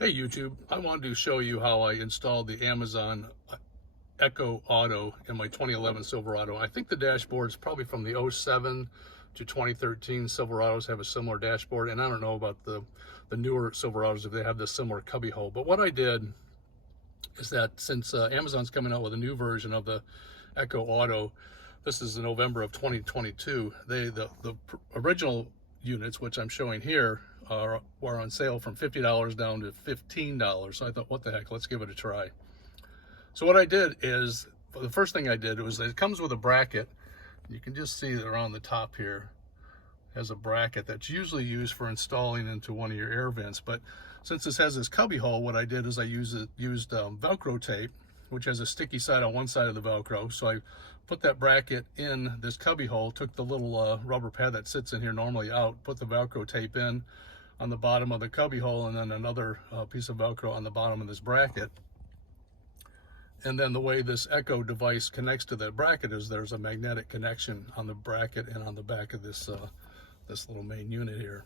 Hey YouTube, I wanted to show you how I installed the Amazon Echo Auto in my 2011 Silverado. I think the dashboard is probably from the '07 to 2013. Silverados have a similar dashboard, and I don't know about the newer Silverados if they have this similar cubby hole. But what I did is that since Amazon's coming out with a new version of the Echo Auto, this is in November of 2022, the original units, which I'm showing here, were on sale from $50 down to $15. So I thought, what the heck, let's give it a try. So what I did is, the first thing I did was, it comes with a bracket. You can just see that around the top here has a bracket that's usually used for installing into one of your air vents. But since this has this cubby hole, what I did is I used Velcro tape, which has a sticky side on one side of the Velcro. So I put that bracket in this cubby hole, took the little rubber pad that sits in here normally out, put the Velcro tape in on the bottom of the cubby hole, and then another piece of Velcro on the bottom of this bracket. And then the way this Echo device connects to that bracket is there's a magnetic connection on the bracket and on the back of this this little main unit here.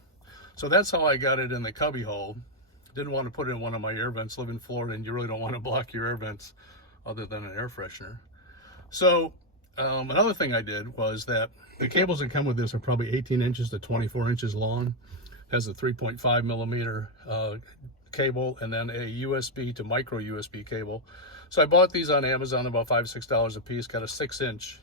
So that's how I got it in the cubby hole. Didn't want to put it in one of my air vents. Live in Florida, and you really don't want to block your air vents other than an air freshener. So another thing I did was that the cables that come with this are probably 18 inches to 24 inches long. It has a 3.5 millimeter cable, and then a USB to micro USB cable. So I bought these on Amazon, about $5 or $6 a piece. Got a 6-inch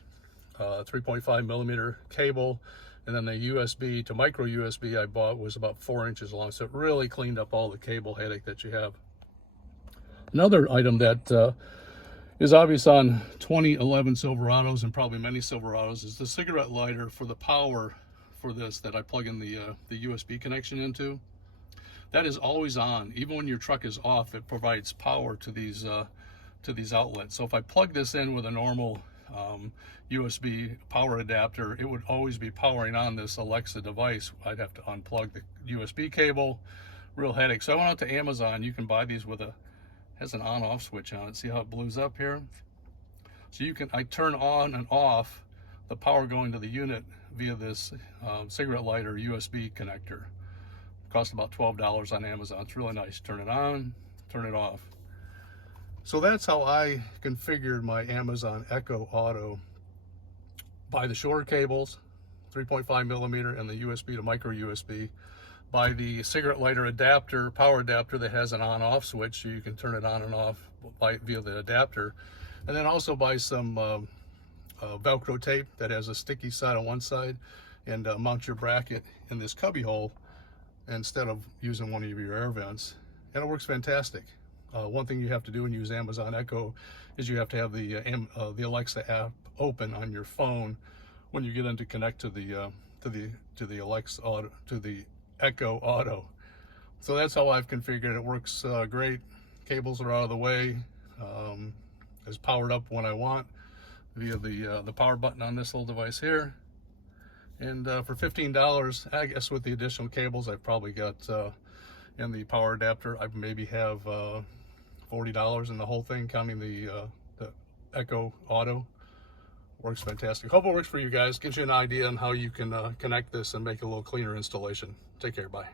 3.5 millimeter cable, and then the USB to micro USB I bought was about 4 inches long. So it really cleaned up all the cable headache that you have. Another item that is obvious on 2011 Silverados and probably many Silverados is the cigarette lighter for the power for this that I plug in the USB connection into. That is always on. Even when your truck is off, it provides power to these outlets. So if I plug this in with a normal USB power adapter, it would always be powering on this Alexa device. I'd have to unplug the USB cable. Real headache. So I went out to Amazon. You can buy these with has an on-off switch on it. See how it blues up here? So I turn on and off the power going to the unit via this cigarette lighter USB connector. It costs about $12 on Amazon. It's really nice. Turn it on, turn it off. So that's how I configured my Amazon Echo Auto. Buy the shorter cables, 3.5 millimeter, and the USB to micro USB. Buy the cigarette lighter adapter, power adapter that has an on-off switch, so you can turn it on and off via the adapter. And then also buy some Velcro tape that has a sticky side on one side, and mount your bracket in this cubby hole instead of using one of your air vents. And it works fantastic. One thing you have to do when you use Amazon Echo is you have to have the Alexa app open on your phone when you get in to connect to the Alexa Auto, to the Echo Auto. So that's how I've configured it. It works great. Cables are out of the way. It's powered up when I want via the power button on this little device here. And for $15, I guess with the additional cables, I've probably got in the power adapter, I maybe have $40 in the whole thing, counting the Echo Auto. Works fantastic. Hope it works for you guys. Gives you an idea on how you can connect this and make a little cleaner installation. Take care. Bye.